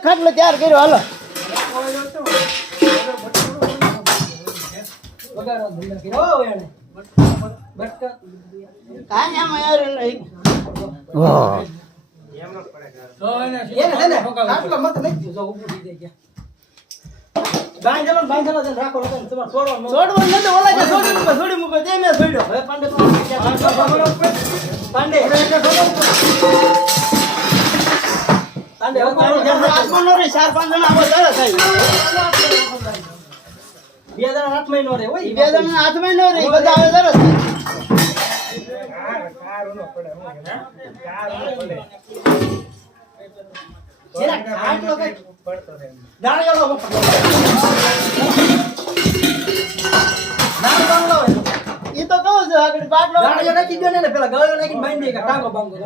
એક ખાટલો તૈયાર કર્યો હાલો કાંઈ આમાં યાર નહીં છોડી મૂકો તે મેં છોડ્યો હવે પાંડે આસમાનનો રે 4-5 જણા આવો તરત થાય 2 જણા હાથમાં નો રે હોય 2 જણા હાથમાં નો રે બધા આવે તરત ઈ તો કહું છું આગળ બાટલો ગાળિયો નાખી દો ને પેલા ગાળિયો નાખીને બાંધી દે કે ટાંગો બાંગો